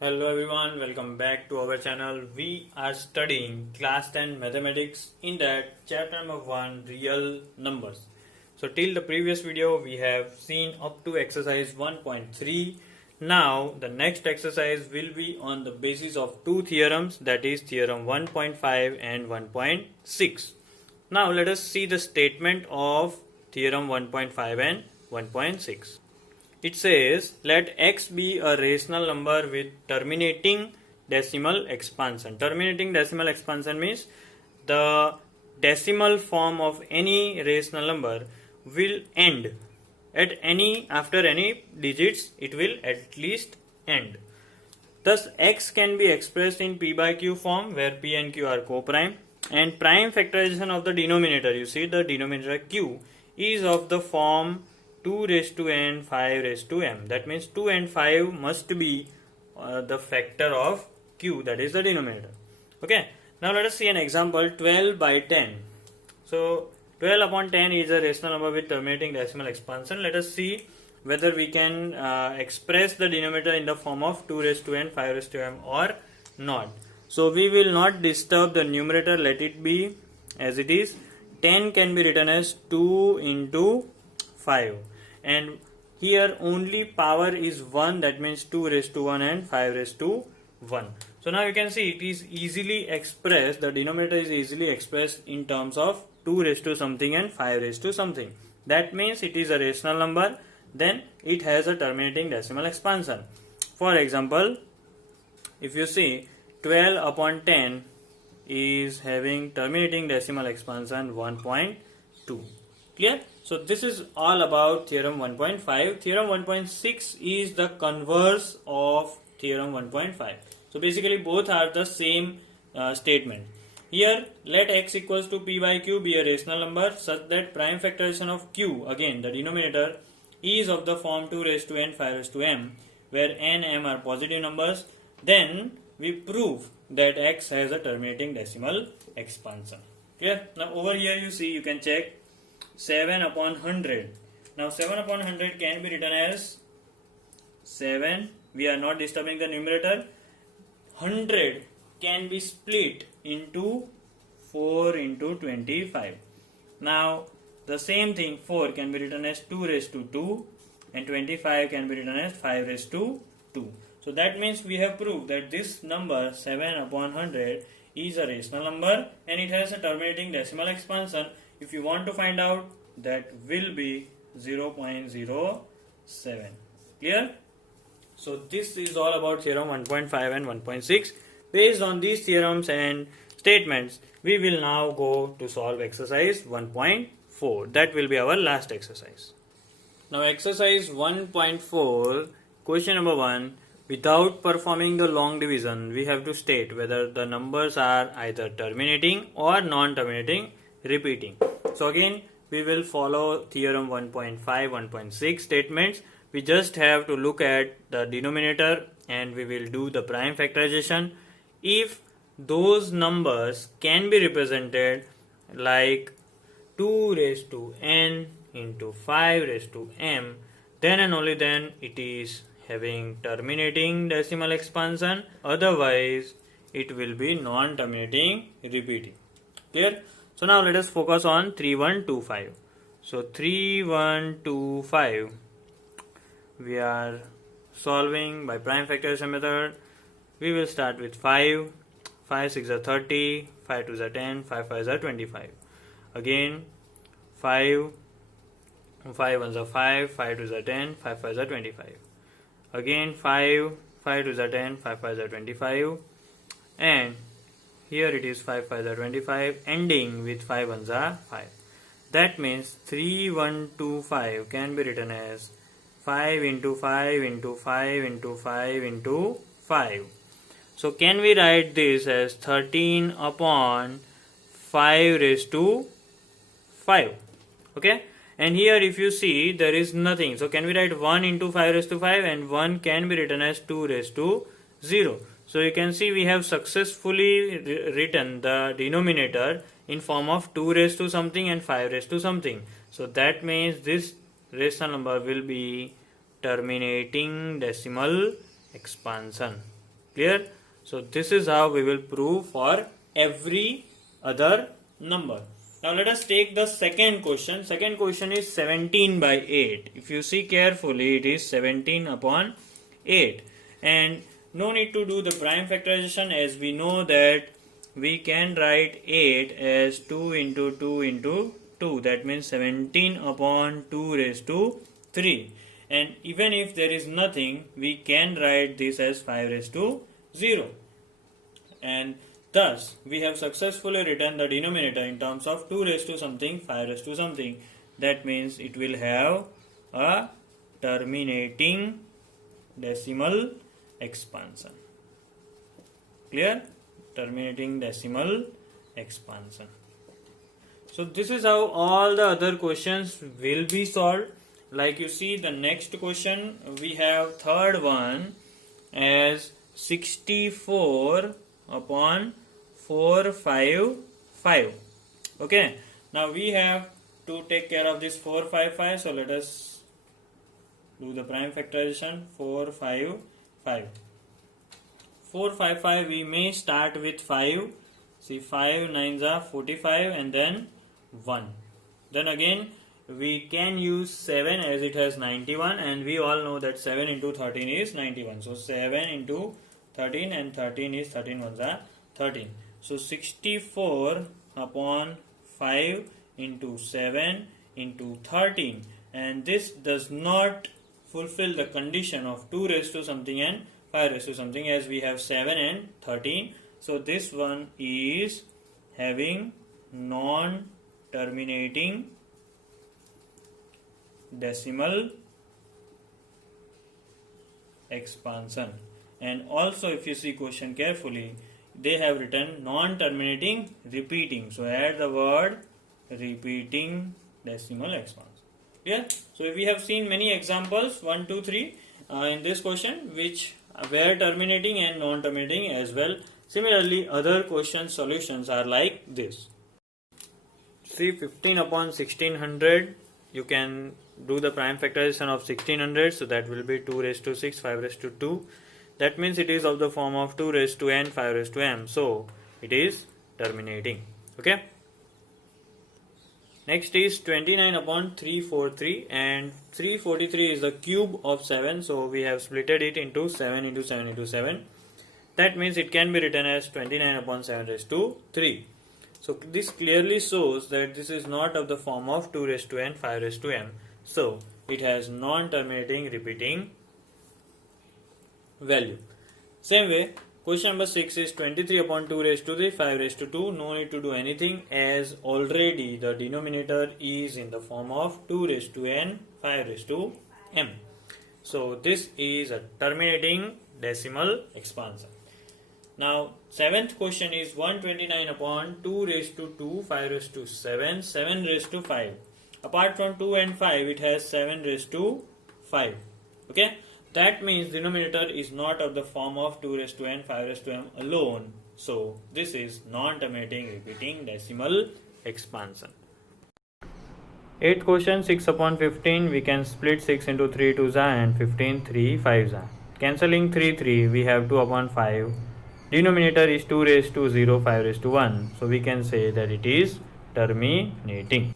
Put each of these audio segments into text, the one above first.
Hello everyone, welcome back to our channel. We are studying class 10 mathematics, in that chapter number 1 real numbers. So till the previous video we have seen up to exercise 1.3. Now the next exercise will be on the basis of two theorems, that is theorem 1.5 and 1.6. Now let us see the statement of theorem 1.5 and 1.6. It says let x be a rational number with terminating decimal expansion. Terminating decimal expansion means the decimal form of any rational number will end at any, after any digits it will at least end. Thus x can be expressed in p by q form, where p and q are co-prime, and prime factorization of the denominator, you see the denominator q is of the form 2 raised to n 5 raised to m. That means 2 and 5 must be the factor of q, that is the denominator. Okay, now let us see an example. 12 by 10. So 12 upon 10 is a rational number with terminating decimal expansion. Let us see whether we can express the denominator in the form of 2 raised to n 5 raised to m or not. So we will not disturb the numerator, let it be as it is. 10 can be written as 2 into 5, and here only power is 1, that means 2 raised to 1 and 5 raised to 1. So now you can see it is easily expressed, the denominator is easily expressed in terms of 2 raised to something and 5 raised to something. That means it is a rational number, then it has a terminating decimal expansion. For example, if you see 12 upon 10 is having terminating decimal expansion 1.2. Clear? So this is all about theorem 1.5. Theorem 1.6 is the converse of theorem 1.5. So basically both are the same statement. Here let x equals to p by q be a rational number such that prime factorization of q, again the denominator, is of the form 2 raised to n 5 raised to m, where n, m are positive numbers. Then we prove that x has a terminating decimal expansion. Clear? Now over here you see, you can check 7 upon 100. Now 7 upon 100 can be written as 7. We are not disturbing the numerator. 100 can be split into 4 into 25. Now the same thing, 4 can be written as 2 raised to 2, and 25 can be written as 5 raised to 2. So that means we have proved that this number 7 upon 100 is a rational number and it has a terminating decimal expansion. If you want to find out, that will be 0.07. Clear? So this is all about theorem 1.5 and 1.6. Based on these theorems and statements, we will now go to solve exercise 1.4. That will be our last exercise. Now exercise 1.4, question number 1. Without performing the long division, we have to state whether the numbers are either terminating or non-terminating, repeating. So again, we will follow theorem 1.5, 1.6 statements. We just have to look at the denominator and we will do the prime factorization. If those numbers can be represented like 2 raised to n into 5 raised to m, then and only then it is having terminating decimal expansion, otherwise it will be non-terminating, repeating. Clear? So now let us focus on 3125. So 3125 we are solving by prime factorization method. We will start with 5. 5 6 are 30, 5 2 are 10, 5 5 are 25. Again 5, 5 1 are 5, 5 2 are 10, 5 5 are 25. Again 5, 5 2 are 10, 5 5 are 25, and here it is 5 5 are 25, ending with 5 1 are 5. That means 3125 can be written as 5 into 5 into 5 into 5 into 5. So can we write this as 13 upon 5 raised to 5? Okay. And here if you see, there is nothing. So can we write 1 into 5 raised to 5, and 1 can be written as 2 raised to 0. So you can see we have successfully written the denominator in form of 2 raised to something and 5 raised to something. So that means this rational number will be terminating decimal expansion. Clear? So this is how we will prove for every other number. Now let us take the second question. Second question is 17 by 8. If you see carefully, it is 17 upon 8. And no need to do the prime factorization, as we know that we can write 8 as 2 into 2 into 2. That means 17 upon 2 raised to 3. And even if there is nothing, we can write this as 5 raised to 0. And thus we have successfully written the denominator in terms of 2 raised to something, 5 raised to something. That means it will have a terminating decimal expansion. Clear? Terminating decimal expansion. So this is how all the other questions will be solved. Like you see the next question, we have third one as 64 upon 455. Okay, now we have to take care of this 455. So let us do the prime factorization. 455 we may start with 5. See, 5 9s are 45 and then 1. Then again we can use 7 as it has 91, and we all know that 7 into 13 is 91. So 7 into 13, and 13 is 13 ones are 13. So 64 upon 5 into 7 into 13, and this does not fulfill the condition of 2 raised to something and 5 raised to something, as we have 7 and 13. So this one is having non-terminating decimal expansion. And also if you see question carefully, they have written non-terminating repeating. So add the word repeating decimal expansion. Yeah. So we have seen many examples 1, 2, 3 in this question, which were terminating and non-terminating as well. Similarly, other question solutions are like this. See, 15 upon 1600, you can do the prime factorization of 1600, so that will be 2 raised to 6, 5 raised to 2. That means it is of the form of 2 raised to n, 5 raised to m. So it is terminating. Okay. Next is 29 upon 343, and 343 is the cube of 7. So we have splitted it into 7 into 7 into 7. That means it can be written as 29 upon 7 raised to 3. So this clearly shows that this is not of the form of 2 raised to n, 5 raised to m. So it has non-terminating repeating value. Same way, question number 6 is 23 upon 2 raised to 3, 5 raised to 2. No need to do anything, as already the denominator is in the form of 2 raised to n, 5 raised to m. So this is a terminating decimal expansion. Now, seventh question is 129 upon 2 raised to 2, 5 raised to 7, 7 raised to 5. Apart from 2 and 5, it has 7 raised to 5. Okay? That means denominator is not of the form of 2 raised to n, 5 raised to m alone. So, this is non-terminating repeating decimal expansion. 8th question, 6 upon 15, we can split 6 into 3 2s and 15 3 5s. Cancelling 3 3, we have 2 upon 5. Denominator is 2 raised to 0, 5 raised to 1. So we can say that it is terminating.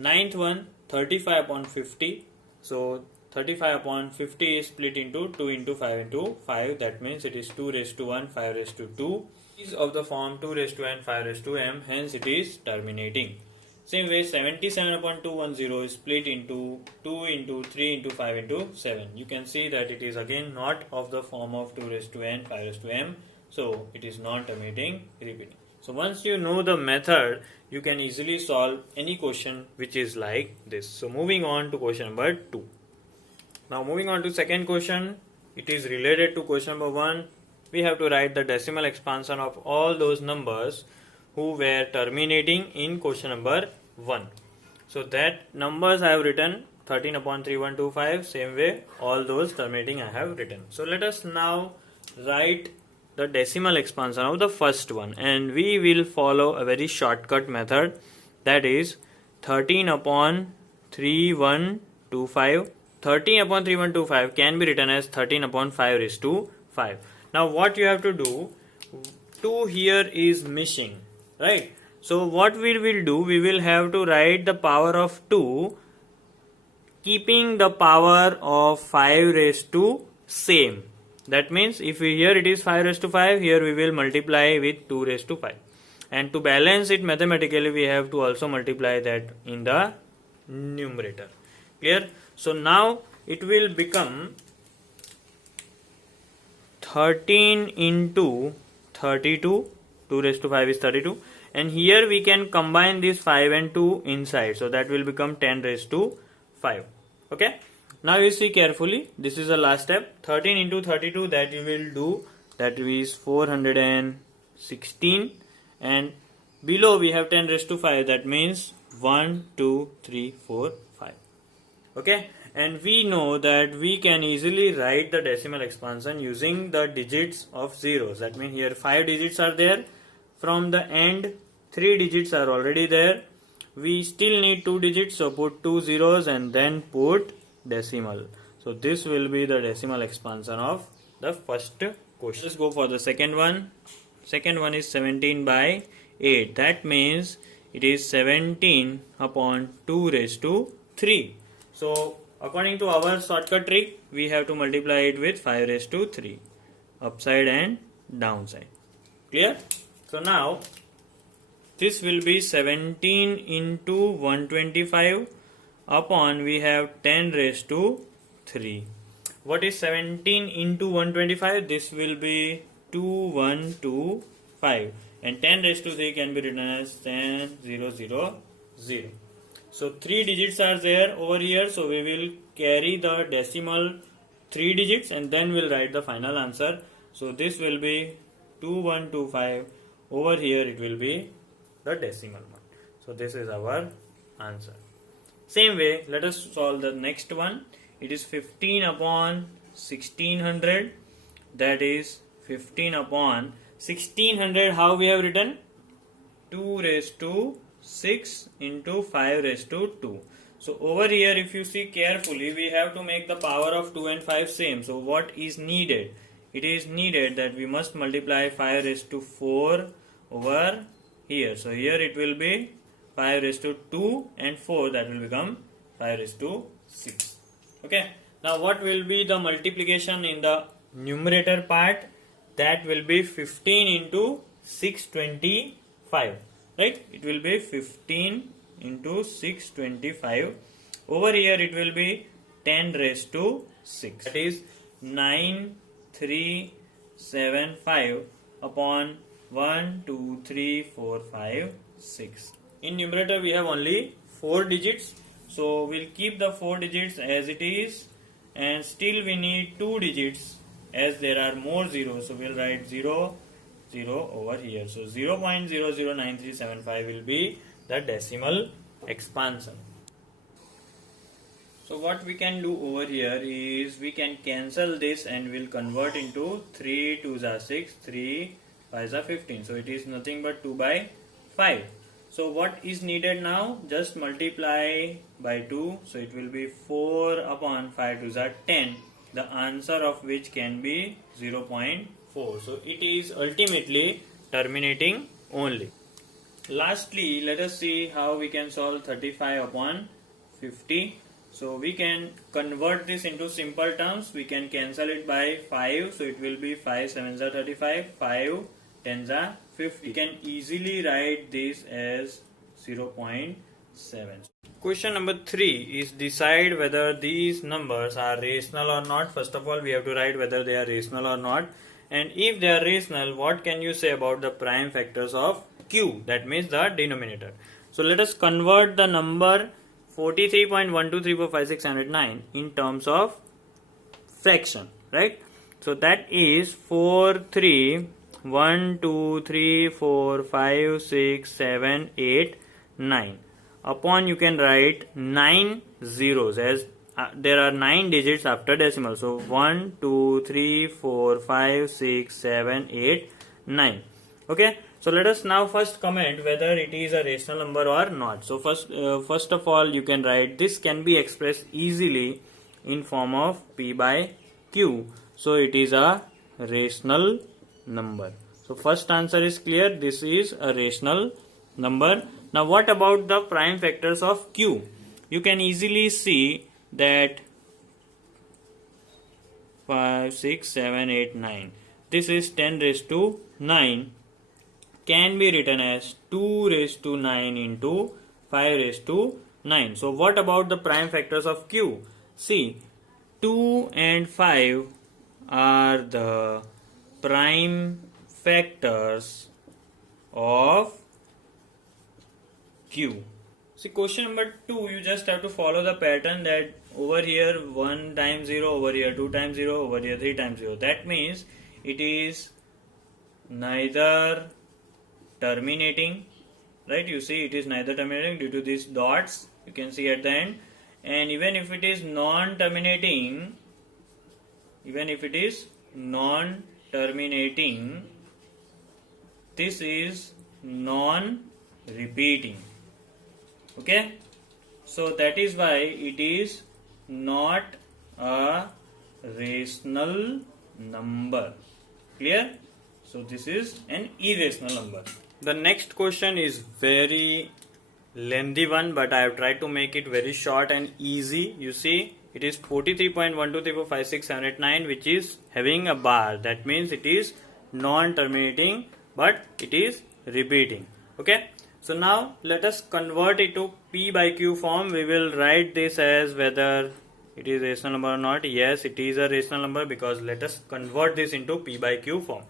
9th one, 35 upon 50. So 35 upon 50 is split into 2 into 5 into 5. That means it is 2 raised to 1, 5 raised to 2. It is of the form 2 raised to n, 5 raised to m. Hence it is terminating. Same way, 77 upon 210 is split into 2 into 3 into 5 into 7. You can see that it is again not of the form of 2 raised to n, 5 raised to m. So it is non-terminating repeating. So once you know the method, you can easily solve any question which is like this. So moving on to question number 2. Now moving on to second question, it is related to question number 1. We have to write the decimal expansion of all those numbers who were terminating in question number 1. So that numbers I have written 13 upon 3125. Same way all those terminating I have written. So let us now write the decimal expansion of the first one, and we will follow a very shortcut method, that is 13 upon 3125. 13 upon 3125 can be written as 13 upon 5 raised to 5. Now what you have to do, 2 here is missing, right? So what we will do, we will have to write the power of 2 keeping the power of 5 raised to same. That means if here it is 5 raised to 5, here we will multiply with 2 raised to 5. And to balance it mathematically, we have to also multiply that in the numerator. Clear? So now it will become 13 into 32. 2 raised to 5 is 32. And here we can combine this 5 and 2 inside. So that will become 10 raised to 5. Okay. Now you see carefully. This is the last step. 13 into 32, that you will do. That is 416. And below we have 10 raised to 5. That means 1, 2, 3, 4, 5. Okay. And we know that we can easily write the decimal expansion using the digits of zeros. That means here 5 digits are there. From the end, 3 digits are already there. We still need 2 digits, so put 2 zeros and then put decimal. So this will be the decimal expansion of the first question. Let's go for the second one. Second one is 17 by 8. That means it is 17 upon 2 raised to 3. So according to our shortcut trick, we have to multiply it with 5 raised to 3. Upside and downside. Clear? So now this will be 17 into 125 upon we have 10 raised to 3. What is 17 into 125? This will be 2125. And 10 raised to 3 can be written as 10, 0, 0, 0. So 3 digits are there over here. So we will carry the decimal 3 digits and then we'll write the final answer. So this will be 2125. Over here it will be the decimal one. So this is our answer. Same way, let us solve the next one. It is 15 upon 1600. That is 15 upon 1600. How we have written? 2 raised to 6 into 5 raised to 2. So over here, if you see carefully, we have to make the power of 2 and 5 same. So what is needed? It is needed that we must multiply 5 raised to 4 over here. So here it will be 5 raised to 2 and 4, that will become 5 raised to 6. Okay. Now what will be the multiplication in the numerator part? That will be 15 into 625. Right? It will be 15 into 625. Over here it will be 10 raised to 6. That is 9375 upon 1, 2, 3, 4, 5, 6. In numerator we have only 4 digits. So we'll keep the 4 digits as it is. And still we need 2 digits as there are more zeros. So we'll write 0, 0 over here. So 0.009375 will be the decimal expansion. So what we can do over here is we can cancel this and we'll convert into 3 2s are 6, 3 5s are 15. So it is nothing but 2 by 5. So what is needed now? Just multiply by 2. So it will be 4 upon 5 2s are 10. The answer of which can be 0.4. So it is ultimately terminating only. Lastly, let us see how we can solve 35 upon 50. So we can convert this into simple terms. We can cancel it by 5. So it will be 5 7s are 35, 5 10s are 50. We can easily write this as 0.7. Question number 3 is decide whether these numbers are rational or not. First of all, we have to write whether they are rational or not. And if they are rational, what can you say about the prime factors of Q? That means the denominator. So let us convert the number 43.123456789 in terms of fraction, right? So that is 4, 3, 1, 2, 3, 4, 5, 6, 7, 8, 9. Upon you can write 9 zeros as there are 9 digits after decimal. So 1, 2, 3, 4, 5, 6, 7, 8, 9. Okay. So let us now first comment whether it is a rational number or not. So first of all, you can write this can be expressed easily in form of P by Q. So it is a rational number. So first answer is clear, this is a rational number. Now what about the prime factors of q? You can easily see that 5, 6, 7, 8, 9. This is 10 raised to 9 can be written as 2 raised to 9 into 5 raised to 9. So what about the prime factors of q? See, 2 and 5 are the prime factors of q. See, question number 2, you just have to follow the pattern that over here 1 times 0, over here 2 times 0, over here 3 times 0. That means it is neither terminating, right? You see, it is neither terminating due to these dots you can see at the end. And even if it is non-terminating, this is non-repeating. Okay, so that is why it is not a rational number. Clear? So this is an irrational number. The next question is very lengthy one, but I have tried to make it very short and easy. You see, it is 43.123456789, which is having a bar. That means it is non-terminating, but it is repeating. Okay. So now let us convert it to P by Q form. We will write this as whether it is rational number or not. Yes, it is a rational number, because let us convert this into P by Q form.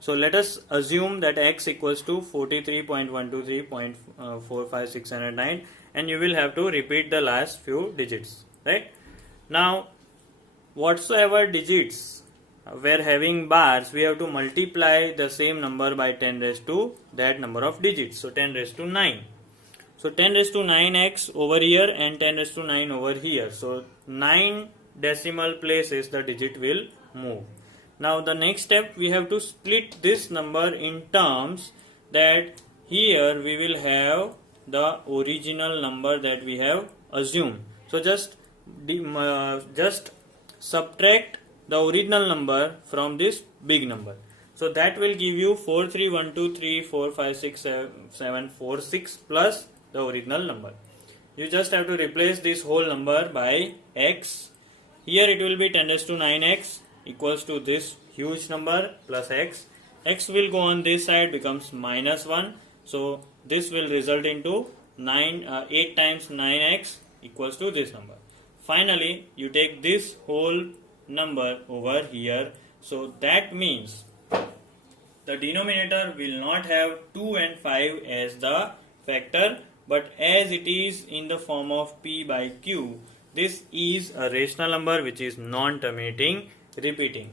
So let us assume that x equals to 43.123.45609, and you will have to repeat the last few digits, right? Now whatsoever digits were having bars, we have to multiply the same number by 10 raised to that number of digits. So 10 raised to 9. So 10 raised to 9x over here and 10 raised to 9 over here. So 9 decimal places the digit will move. Now the next step, we have to split this number in terms that here we will have the original number that we have assumed. So just subtract the original number from this big number. So that will give you 431234567746 plus the original number. You just have to replace this whole number by x. Here it will be 10 raised to 9x equals to this huge number plus x. X will go on this side, becomes minus 1. So this will result into 8 times 9x equals to this number. Finally, you take this whole number over here. So that means the denominator will not have 2 and 5 as the factor, but as it is in the form of P by Q, this is a rational number which is non-terminating, repeating.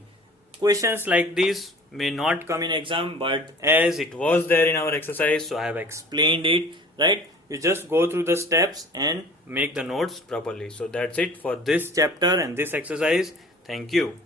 Questions like this may not come in exam, but as it was there in our exercise, so I have explained it, right? You just go through the steps and make the notes properly. So that's it for this chapter and this exercise. Thank you.